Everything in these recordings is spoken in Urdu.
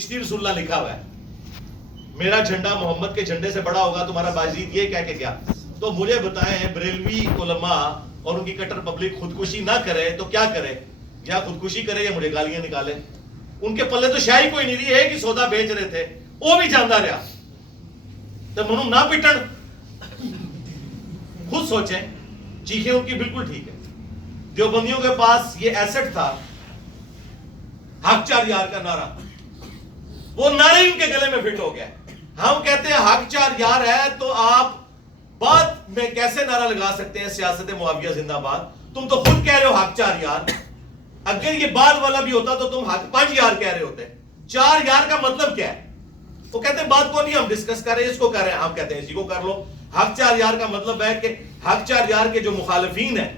چشتی رسول اللہ لکھا ہوا ہے میرا جھنڈا محمد کے جھنڈے سے بڑا ہوگا تمہارا بازید یہ کہہ کے کیا. تو مجھے بتائیں بریلوی علماء اور ان کی کٹر پبلک خودکشی نہ کرے تو کیا کرے؟ یا خودکشی کرے یا مجھے گالیاں نکالے. ان کے پلے تو شاہی کوئی نہیں رہی ہے کہ سودا بیچ رہے تھے وہ بھی جاندہ رہا تو منو نہ پٹن. خود سوچیں چیخیں ان کی بالکل ٹھیک ہے. دیوبندیوں کے پاس یہ ایسٹ تھا حق چار یار کا نعرہ, وہ نعرے ان کے گلے میں فٹ ہو گیا. ہم کہتے ہیں حق چار یار ہے تو آپ بعد میں کیسے نعرہ لگا سکتے ہیں سیاست معاویہ زندہ باد؟ تم تو خود کہہ رہے ہو حق چار یار. اگر یہ بعد والا بھی ہوتا تو تم حق پانچ یار کہہ رہے ہوتے. چار یار کا مطلب کیا ہے؟ وہ کہتے ہیں بات کو نہیں ہم ڈسکس کر رہے ہیں, اس کو کر رہے ہیں. ہم کہتے ہیں اسی کو کر لو. حق چار یار کا مطلب ہے کہ حق چار یار کے جو مخالفین ہیں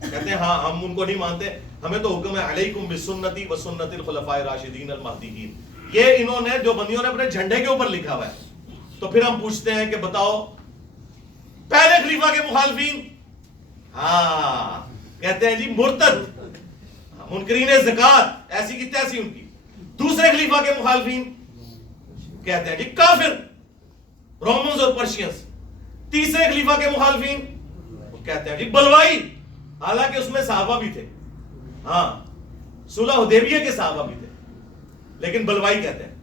کہتے ہیں ہاں ہم ان کو نہیں مانتے, ہمیں تو حکم ہے علیکم بسنتی و سنت الخلفاء الراشدین المہدیین. یہ انہوں نے جو بندیوں نے اپنے جھنڈے کے اوپر لکھا ہوا ہے. تو پھر ہم پوچھتے ہیں کہ بتاؤ پہلے خلیفہ کے مخالفین, ہاں کہتے ہیں جی مرتد منکرین زکات ایسی کی تیسی ان کی. دوسرے خلیفہ کے مخالفین کہتے ہیں جی کافر رومنز اور پرشینز. تیسرے خلیفہ کے مخالفین وہ کہتے ہیں جی بلوائی, حالانکہ اس میں صحابہ بھی تھے, ہاں صلح حدیبیہ کے صحابہ بھی تھے لیکن بلوائی کہتے ہیں.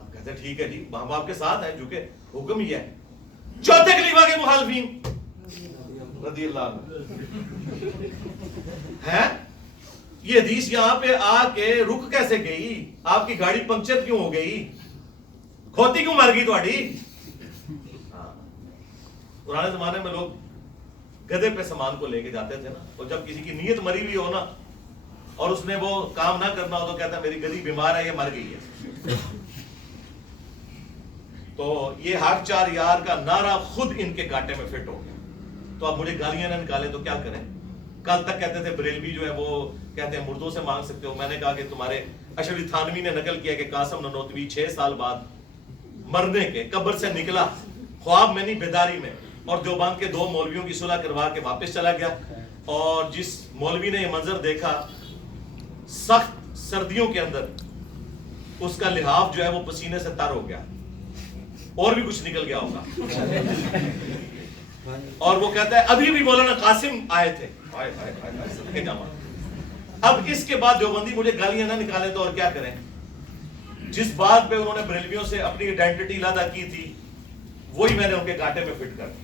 آپ کہتے ہیں ٹھیک ہے جی ہم آپ کے ساتھ ہیں چونکہ حکم ہی ہے. چوتھے خلیفہ کے مخالفین رضی اللہ عنہ ہے. یہ حدیث یہاں پہ آ کے رک کیسے گئی؟ آپ کی گاڑی پنکچر کیوں ہو گئی؟ کھوتی کیوں مر گئی تھوڑی؟ پرانے زمانے میں لوگ گدے پہ سامان کو لے کے جاتے تھے نا, اور جب کسی کی نیت مری ہوئی ہو نا اور اس نے وہ کام نہ کرنا ہو تو کہتا ہے میری گدی بیمار ہے یہ مر گئی ہے. تو یہ حق چار یار کا نعرہ خود ان کے گاٹے میں فٹ ہو گیا. تو اب مجھے گالیاں نہ نکالے تو کیا کریں؟ کل تک کہتے تھے بریلوی جو ہے وہ کہتے ہیں مردوں سے مانگ سکتے ہو. میں نے کہا کہ تمہارے اشرف تھانوی نے نقل کیا کہ قاسم ننوتوی 6 سال بعد مرنے کے قبر سے نکلا, خواب میں نہیں بیداری میں, اور دیوبند کے 2 مولویوں کی صلح کروا کے واپس چلا گیا. اور جس مولوی نے یہ منظر دیکھا سخت سردیوں کے اندر اس کا لحاف جو ہے وہ پسینے سے تر ہو گیا, اور بھی کچھ نکل گیا ہوگا. اور وہ کہتا ہے ابھی بھی مولانا قاسم آئے تھے. اب اس کے بعد دیوبندی مجھے گالیاں نہ نکالے تو اور کیا کریں؟ جس بات پہ انہوں نے بریلویوں سے اپنی آئیڈینٹی لادا کی تھی وہی میں نے ان کے گاٹے میں فٹ کر دی.